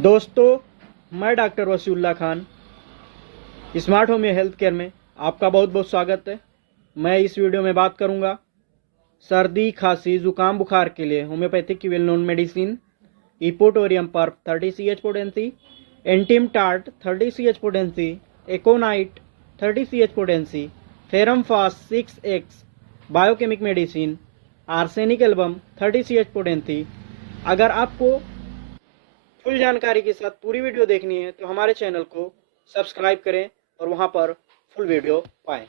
दोस्तों, मैं doctor Wasiullah Khan smart home health care में आपका बहुत बहुत स्वागत है। मैं इस वीडियो में बात करूंगा सर्दी, खांसी, जुकाम, बुखार के लिए होम्योपैथिक की well known medicine इपोटोरियम पर्फ 30 CH potency, एंटीम tart 30 CH potency, एकोनाइट 30 CH potency, ferrum fast 6X biochemic medicine, arsenic album 30 CH potency. अगर आपको फुल जानकारी के साथ पूरी वीडियो देखनी है तो हमारे चैनल को सब्सक्राइब करें और वहां पर फुल वीडियो पाएं।